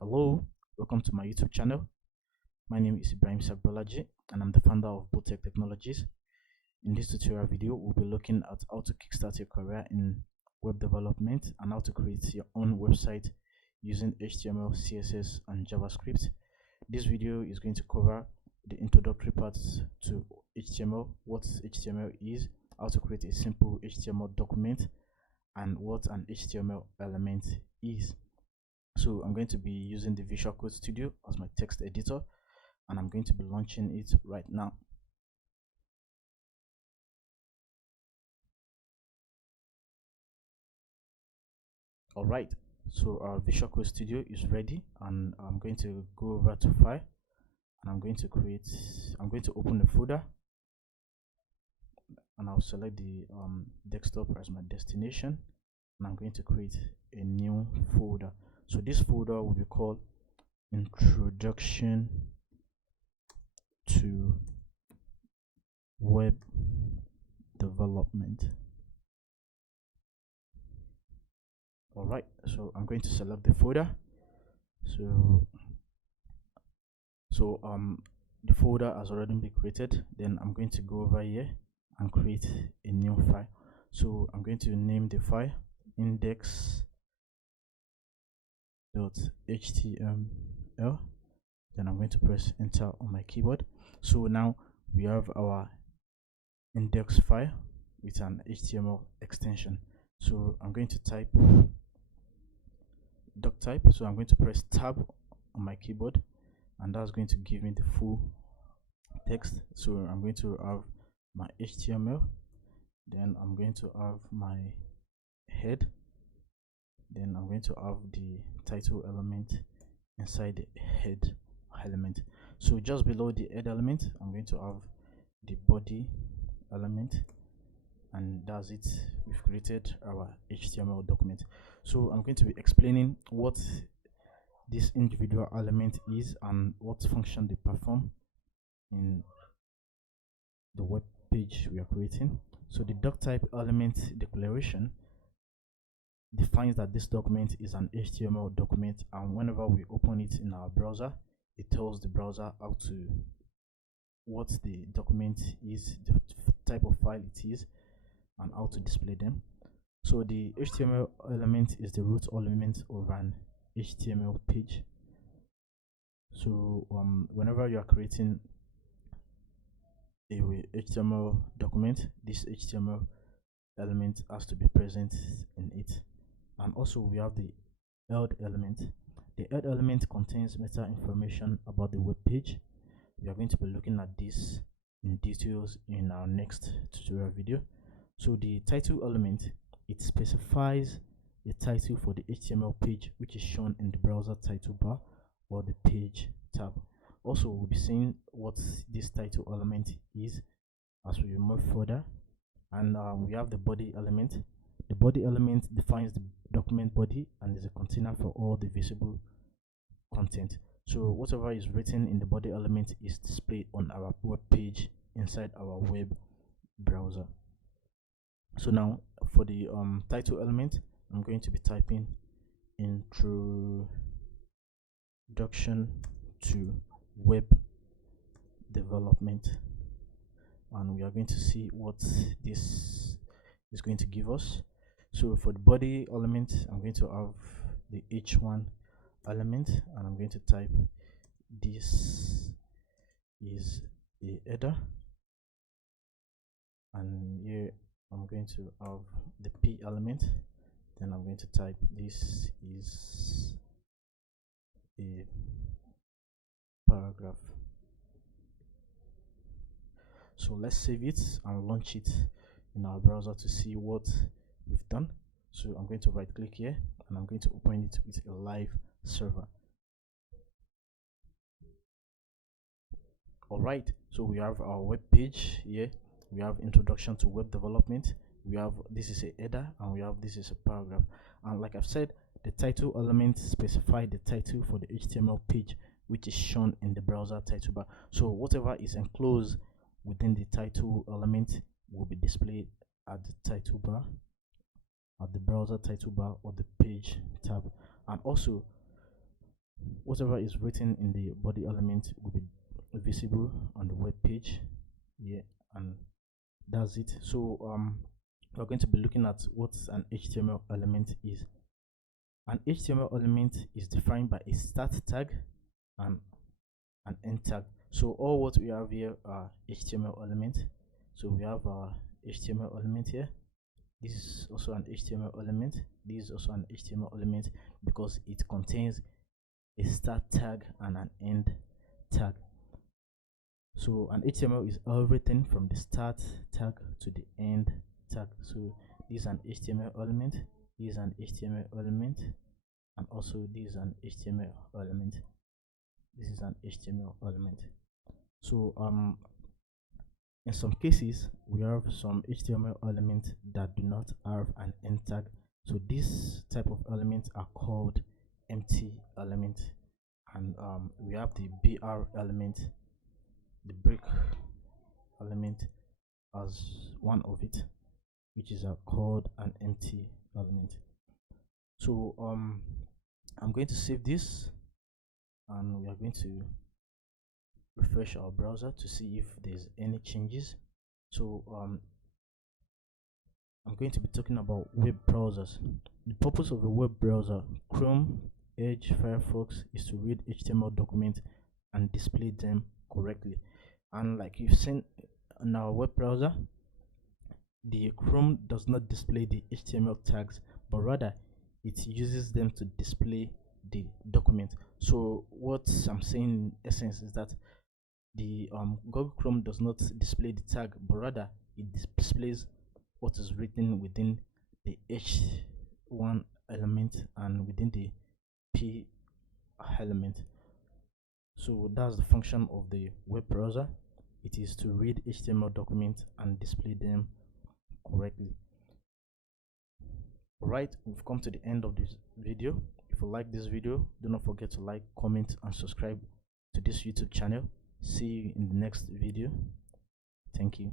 Hello, welcome to my YouTube channel. My name is Ibrahim Sagbolaji and I'm the founder of Botech Technologies. In this tutorial video, we'll be looking at how to kickstart your career in web development and how to create your own website using HTML, CSS, and JavaScript. This video is going to cover the introductory parts to HTML, what HTML is, how to create a simple HTML document, and what an HTML element is. So I'm going to be using the Visual Code Studio as my text editor, and I'm going to be launching it right now. Alright, so our Visual Code Studio is ready, and I'm going to go over to File, and I'm going to open the folder, and I'll select the desktop as my destination, and I'm going to create a new folder. So this folder will be called Introduction to Web Development. Alright, so I'm going to select the folder. So the folder has already been created. Then I'm going to go over here and create a new file. So I'm going to name the file index.html. Then I'm going to press enter on my keyboard. So now we have our index file with an HTML extension. So I'm going to type doc type. So I'm going to press tab on my keyboard, and that's going to give me the full text. So I'm going to have my HTML, then I'm going to have my head, then I'm going to have the title element inside the head element. So just below the head element, I'm going to have the body element, and that's it. We've created our HTML document. So I'm going to be explaining what this individual element is and what function they perform in the web page we are creating. So the doc type element declaration defines that this document is an HTML document, and whenever we open it in our browser, it tells the browser what the document is, the type of file it is, and how to display them. So the HTML element is the root element of an HTML page. So whenever you are creating a HTML document, this HTML element has to be present in it. And also we have the head element. The head element contains meta information about the web page. We are going to be looking at this in details in our next tutorial video. So the title element, it specifies the title for the HTML page, which is shown in the browser title bar or the page tab. Also, we'll be seeing what this title element is as we move further. And we have the body element. The body element defines the document body and is a container for all the visible content. So whatever is written in the body element is displayed on our web page inside our web browser. So now for the title element, I'm going to be typing Introduction to Web Development, and we are going to see what this is going to give us. So for the body element, I'm going to have the h1 element, and I'm going to type this is a header, and here I'm going to have the p element. Then I'm going to type this is a paragraph. So let's save it and launch it in our browser to see what we've done. So I'm going to right click here, and I'm going to open it with a live server. Alright, so we have our web page here. We have introduction to web development. We have this is a header, and we have this is a paragraph. And like I've said, the title element specifies the title for the HTML page, which is shown in the browser title bar. So whatever is enclosed within the title element will be displayed at the title bar, at the browser title bar, or the page tab. And also whatever is written in the body element will be visible on the web page. Yeah, and that's it. So we're going to be looking at what an HTML element is. An HTML element is defined by a start tag and an end tag. So all what we have here are HTML elements. So we have our HTML element here. This is also an HTML element. This is also an HTML element because it contains a start tag and an end tag. So an HTML is everything from the start tag to the end tag. So this is an HTML element, this is an HTML element, and also this is an HTML element. This is an HTML element. So in some cases we have some HTML elements that do not have an end tag. So this type of elements are called empty elements, and we have the BR element, the break element, as one of it, which is called an empty element. So I'm going to save this, and we are going to refresh our browser to see if there's any changes. So I'm going to be talking about web browsers. The purpose of a web browser, Chrome, Edge, Firefox, is to read HTML documents and display them correctly. And like you've seen in our web browser, the Chrome does not display the HTML tags, but rather it uses them to display the document. So what I'm saying in essence is that the Google Chrome does not display the tag, but rather it displays what is written within the H1 element and within the P element. So that's the function of the web browser. It is to read HTML documents and display them correctly. Alright, we've come to the end of this video. If you like this video, do not forget to like, comment, and subscribe to this YouTube channel. See you in the next video. Thank you.